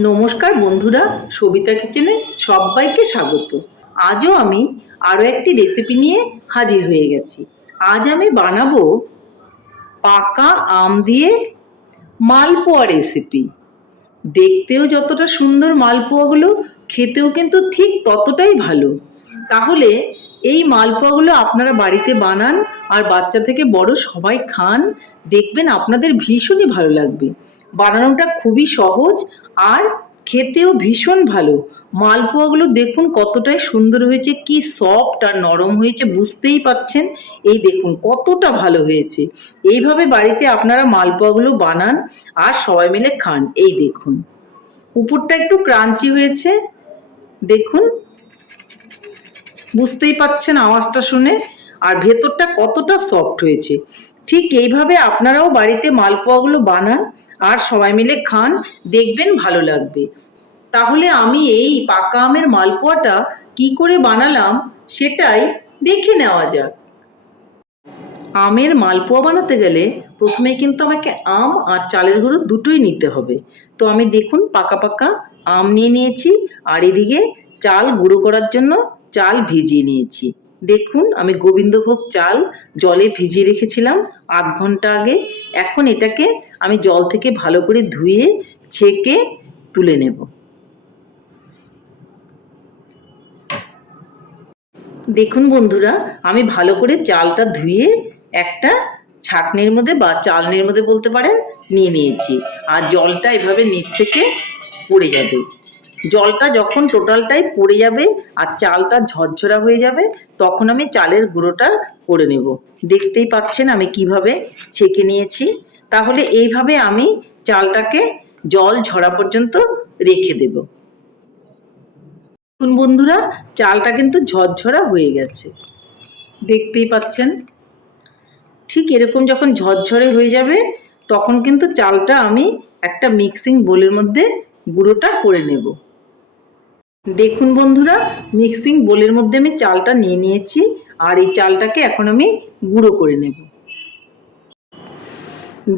নমস্কার বন্ধুরা, সবিতা কিচেনে সবাইকে স্বাগত। আজও আমি আরও একটি রেসিপি নিয়ে হাজির হয়ে গেছি। আজ আমি বানাবো পাকা আম দিয়ে মালপোয়া রেসিপি দেখতেও যতটা সুন্দর মালপোয়াগুলো, খেতেও কিন্তু ঠিক ততটাই ভালো। তাহলে এই মালপোয়াগুলো আপনারা বাড়িতে বানান আর বাচ্চা থেকে বড় সবাই খান, দেখবেন আপনাদের ভীষণই ভালো লাগবে। বানানোটা খুবই সহজ আর খেতেও ভীষণ ভালো। মালপোয়াগুলো দেখুন কতটাই সুন্দর হয়েছে, কি সফট আর নরম হয়েছে, বুঝতেই পাচ্ছেন? এই দেখুন কতটা ভালো হয়েছে। এইভাবে বাড়িতে আপনারা মালপোয়াগুলো বানান আর সবাই মিলে খান। এই দেখুন। উপরটা একটু ক্রাঞ্চি হয়েছে। দেখুন। বুঝতেই পাচ্ছেন আওয়াজটা শুনে। আর ভেতরটা কতটা সফট হয়েছে। ঠিক এইভাবে আপনারাও বাড়িতে মালপোয়াগুলো বানান আর সবাই মিলে খান, দেখবেন ভালো লাগবে। তাহলে আমি এই পাকা আমের মালপোয়াটা কি করে বানালাম সেটাই দেখে নেওয়া যাক। আমের মালপোয়া বানাতে গেলে প্রথমে কিন্তু আমাকে আম আর চালের গুঁড়ো দুটোই নিতে হবে। তো আমি দেখুন পাকা পাকা আম নিয়ে নিয়েছি আর এদিকে চাল গুঁড়ো করার জন্য চাল ভিজিয়ে নিয়েছি। দেখুন, আমি গোবিন্দভোগ চাল জলে ভিজিয়ে রেখেছিলাম আধ ঘণ্টা আগে। এখন এটাকে আমি জল থেকে ভালো করে ধুয়ে, ছেঁকে তুলে নেব। দেখুন বন্ধুরা, আমি ভালো করে চালটা ধুয়ে একটা ছাকনির মধ্যে বা চালনির মধ্যে বলতে পারেন, নিয়ে নিয়েছি। আর জলটা এভাবে নিচ থেকে পড়ে যাবে। জলটা যখন টোটালটাই পড়ে যাবে আর চালটা ঝরঝরা হয়ে যাবে, তখন আমি চালের গুঁড়োটা করে নেব। দেখতেই পাচ্ছেন আমি কীভাবে ছেঁকে নিয়েছি। তাহলে এইভাবে আমি চালটাকে জল ঝরা পর্যন্ত রেখে দেব। দেখুন বন্ধুরা, চালটা কিন্তু ঝরঝরা হয়ে গেছে। দেখতেই পাচ্ছেন? ঠিক এরকম যখন ঝরঝরে হয়ে যাবে, তখন কিন্তু চালটা আমি একটা মিক্সিং বোলের মধ্যে গুঁড়োটা করে নেব। দেখুন বন্ধুরা মিক্সিং বোলের মধ্যে আমি চালটা নিয়ে নিয়েছি, আর এই চালটাকে এখন আমি গুঁড়ো করে নেব।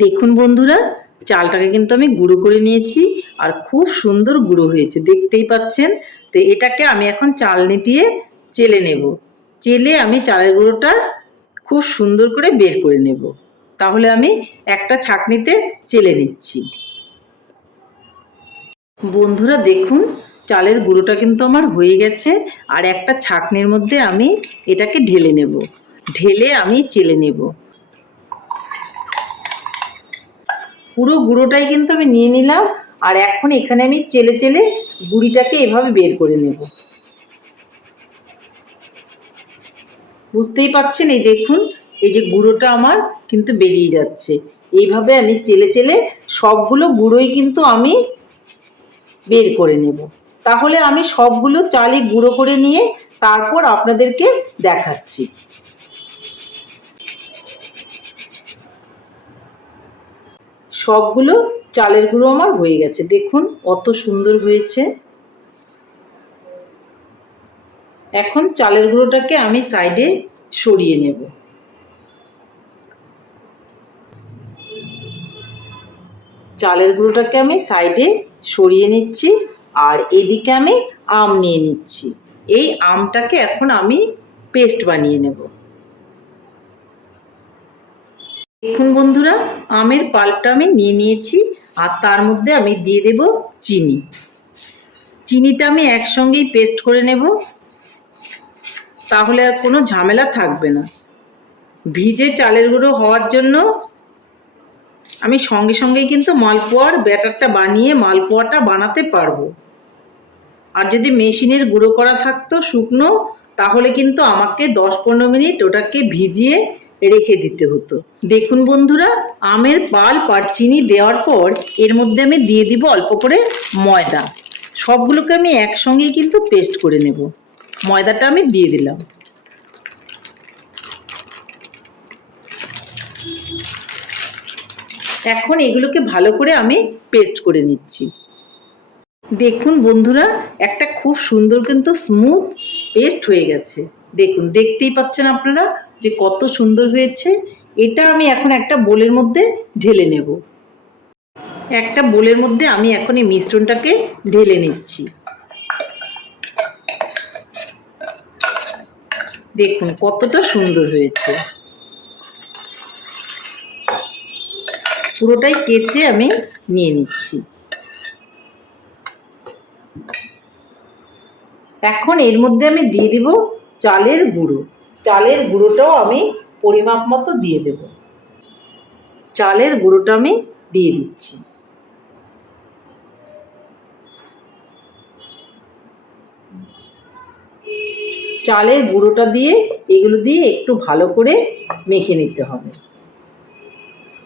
দেখুন বন্ধুরা, চালটাকে কিন্তু আমি গুঁড়ো করে নিয়েছি, আর খুব সুন্দর গুঁড়ো হয়েছে, দেখতেই পাচ্ছেন? তো এটাকে আমি এখন চালনি দিয়ে চেলে নেব। চেলে আমি চালের গুঁড়োটা খুব সুন্দর করে বের করে নেব। তাহলে আমি একটা ছাকনিতে চেলে নিচ্ছি। বন্ধুরা, দেখুন চালের গুঁড়োটা কিন্তু আমার হয়ে গেছে, আর একটা ছাকনির মধ্যে আমি এটাকে ঢেলে নেব। ঢেলে আমি চেলে নেব। পুরো গুঁড়োটাই কিন্তু আমি নিয়ে নিলাম, আর এখন এখানে আমি চেলে চেলে গুঁড়িটাকে এভাবে বের করে নেব। বুঝতেই পাচ্ছেন এই দেখুন, এই যে গুঁড়োটা আমার কিন্তু বেরিয়ে যাচ্ছে। এইভাবে আমি চেলে চেলে সবগুলো গুঁড়োই কিন্তু আমি বের করে নেব। তাহলে আমি সবগুলো চালই গুঁড়ো করে নিয়ে তারপর আপনাদেরকে দেখাচ্ছি। সবগুলো চালের গুঁড়ো আমার হয়ে গেছে। দেখুন অত সুন্দর হয়েছে। এখন চালের গুঁড়োটাকে আমি সাইডে সরিয়ে নেব। চালের গুঁড়োটাকে আমি সাইডে সরিয়ে নিচ্ছি। আর এদিকে আমি আম নিয়ে নিচ্ছি। এই আমটাকে এখন আমি পেস্ট বানিয়ে নেব। দেখুন বন্ধুরা, আমের পাল্পটা আমি নিয়ে নিয়েছি আর তার মধ্যে আমি দিয়ে দেব চিনি। চিনিটা আমি একসঙ্গেই পেস্ট করে নেব। তাহলে আর কোনো ঝামেলা থাকবে না। ভিজে চালের গুঁড়ো হওয়ার জন্য আমি সঙ্গে সঙ্গেই কিন্তু মালপোয়ার ব্যাটারটা বানিয়ে মালপোয়াটা বানাতে পারব। আর যদি মেশিনের গুঁড়ো করা থাকতো শুকনো, তাহলে কিন্তু আমাকে দশ পনেরো মিনিট ওটাকে ভিজিয়ে রেখে দিতে হতো। দেখুন বন্ধুরা, আমের পাল আর চিনি দেওয়ার পর এর মধ্যে আমি দিয়ে দিব অল্প করে ময়দা। সবগুলোকে আমি একসঙ্গেই কিন্তু পেস্ট করে নেব। ময়দাটা আমি দিয়ে দিলাম। এখন এগুলোকে ভালো করে আমি পেস্ট করে নিচ্ছি। দেখুন বন্ধুরা, একটা খুব সুন্দর কিন্তু স্মুথ পেস্ট হয়ে গেছে। দেখুন, দেখতেই পাচ্ছেন আপনারা যে কত সুন্দর হয়েছে। এটা আমি এখন একটা বোলের মধ্যে ঢেলে নেব। একটা বোলের মধ্যে আমি এখন এই মিশ্রণটাকে ঢেলে নিচ্ছি। দেখুন, কতটা সুন্দর হয়েছে। পুরোটাই কেচে আমি নিয়ে নিচ্ছি। এখন এর মধ্যে আমি দিয়ে দিব চালের গুঁড়ো। চালের গুঁড়োটাও আমি পরিমাপ মতো দিয়ে দেব। চালের গুঁড়োটা আমি দিয়ে দিচ্ছি। চালের গুঁড়োটা দিয়ে এগুলো দিয়ে একটু ভালো করে মেখে নিতে হবে।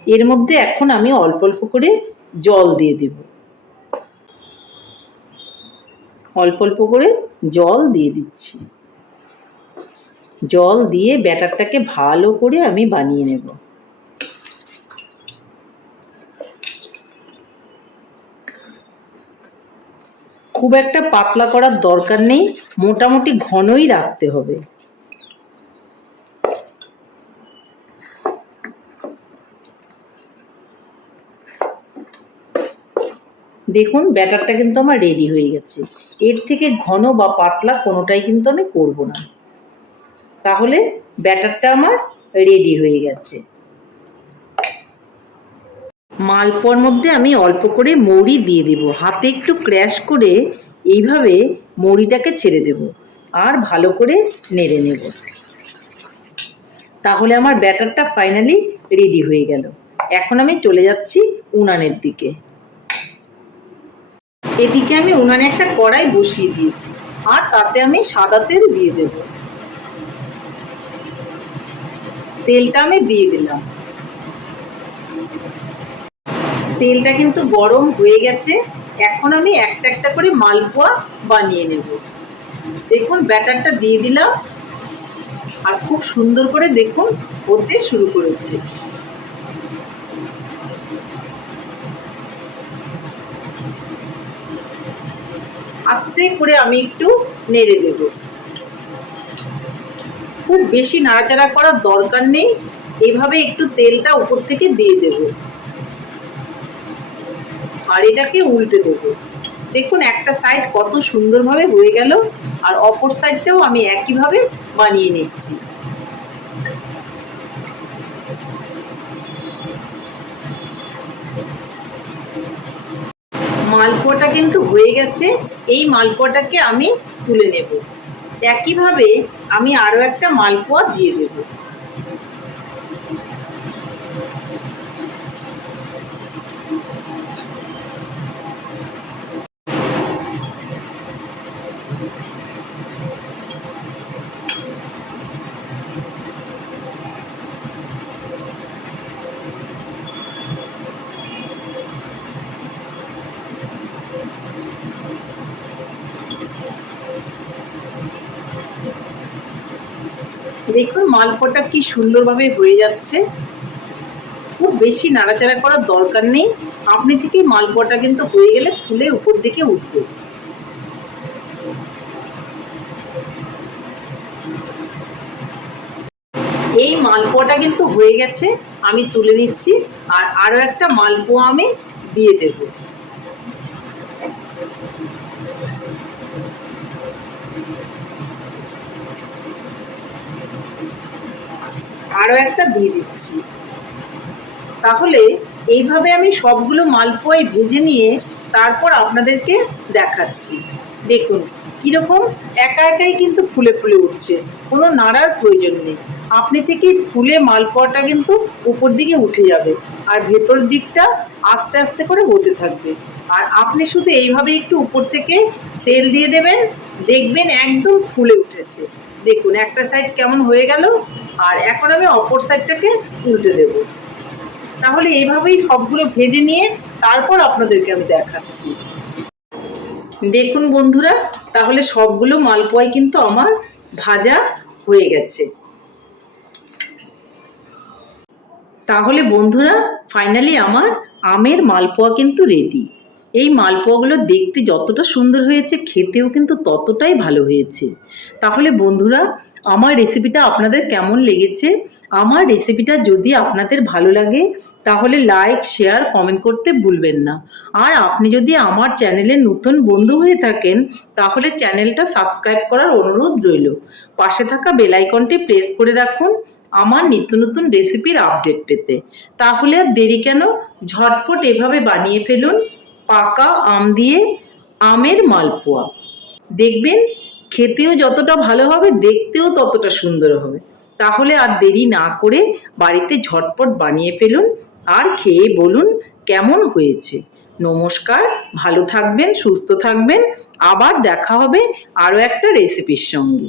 এর মধ্যে এখন আমি অল্প অল্প করে জল দিয়ে দেব। অল্প অল্প করে জল দিয়ে দিচ্ছি। জল দিয়ে ব্যাটারটাকে ভালো করে আমি বানিয়ে নেব। খুব একটা পাতলা করার দরকার নেই, মোটামুটি ঘনই রাখতে হবে। দেখুন, ব্যাটারটা কিন্তু আমার রেডি হয়ে গেছে। এর থেকে ঘন বা পাতলা কোনোটাই কিন্তু আমি করব না। তাহলে ব্যাটারটা আমার রেডি হয়ে গেছে। মালপোয়ার মধ্যে আমি অল্প করে মৌরি দিয়ে দেব। হাতে একটু ক্র্যাশ করে এইভাবে মৌরিটাকে ছেড়ে দেব আর ভালো করে নেড়ে নেব। তাহলে আমার ব্যাটারটা ফাইনালি রেডি হয়ে গেল। এখন আমি চলে যাচ্ছি উনানের দিকে। এদিকে আমি উনানে একটা কড়াই বসিয়ে দিয়েছি, আর তাতে আমি সাদা তেল দিয়ে দেব। তেলটা আমি দিয়ে দিলাম। তেলটা কিন্তু গরম হয়ে গেছে, এখন আমি একটা একটা করে মালপোয়া বানিয়ে নেব। দেখুন, ব্যাটারটা দিয়ে দিলাম, আর খুব সুন্দর করে দেখুন, হতে শুরু করেছে। আস্তে করে আমি একটু নেড়ে দেব। খুব বেশি নাড়াচাড়া করার দরকার নেই, এভাবে একটু তেলটা উপর থেকে দিয়ে দেব। আর এটাকে উল্টে দেব। দেখুন, একটা সাইড কত সুন্দরভাবে হয়ে গেল, আর অপর সাইডটাও আমি একইভাবে বানিয়ে নিচ্ছি। মালপোয়াটা কিন্তু হয়ে গেছে। এই মালপোয়াটাকে আমি তুলে নেব। একইভাবে আমি আরও একটা মালপোয়া দিয়ে দেব। দেখুন মালপোয়াটা কি সুন্দরভাবে হয়ে যাচ্ছে। খুব বেশি নাড়াচাড়া করার দরকার নেই। আপনি থেকেই মালপোয়াটা কিন্তু হয়ে গেলে ফুলে উপর দিকে উঠবে। এই মালপোয়াটা কিন্তু হয়ে গেছে, আমি তুলে নিচ্ছি, আর আরও একটা মালপোয়া আমি দিয়ে দেবো। আরও একটা দিয়ে দিচ্ছি। তাহলে এইভাবে আমি সবগুলো মালপোয়াই ভেজে নিয়ে তারপর আপনাদেরকে দেখাচ্ছি। দেখুন, কীরকম একা একাই কিন্তু ফুলে ফুলে উঠছে। কোনো নাড়ার প্রয়োজন নেই। আপনি থেকে ফুলে মালপোয়াটা কিন্তু উপর দিকে উঠে যাবে আর ভেতর দিকটা আস্তে আস্তে করে হতে থাকবে। আর আপনি শুধু এইভাবে একটু উপর থেকে তেল দিয়ে দেবেন, দেখবেন একদম ফুলে উঠেছে। দেখুন, একটা সাইড কেমন হয়ে গেল, আর এখন আমি অপর সাইডটাকে উল্টে দেব। তাহলে এইভাবেই সবগুলো ভেজে নিয়ে তারপর আপনাদেরকে আমি দেখাচ্ছি। দেখুন বন্ধুরা, তাহলে সবগুলো মালপোয়াই কিন্তু আমার ভাজা হয়ে গেছে। তাহলে বন্ধুরা ফাইনালি আমার আমের মালপোয়া কিন্তু রেডি এই মালপোয়াগুলো দেখতে যতটা সুন্দর হয়েছে, খেতেও কিন্তু ততটাই ভালো হয়েছে। তাহলে বন্ধুরা, আমার রেসিপিটা আপনাদের কেমন লেগেছে? আমার রেসিপিটা যদি আপনাদের ভালো লাগে, তাহলে লাইক শেয়ার কমেন্ট করতে ভুলবেন না। আর আপনি যদি আমার চ্যানেলের নতুন বন্ধু হয়ে থাকেন, তাহলে চ্যানেলটা সাবস্ক্রাইব করার অনুরোধ রইল। পাশে থাকা বেলাইকনটি প্রেস করে রাখুন আমার নিত্য নতুন রেসিপির আপডেট পেতে। তাহলে আর দেরি কেন? ঝটপট এভাবে বানিয়ে ফেলুন। পাকা আম দিয়ে আমের মালপোয়া। দেখবেন খেতেও যতটা ভালো হবে, দেখতেও ততটা সুন্দর হবে। তাহলে আর দেরি না করে বাড়িতে ঝটপট বানিয়ে ফেলুন আর খেয়ে বলুন কেমন হয়েছে। নমস্কার, ভালো থাকবেন, সুস্থ থাকবেন। আবার দেখা হবে আরও একটা রেসিপির সঙ্গে।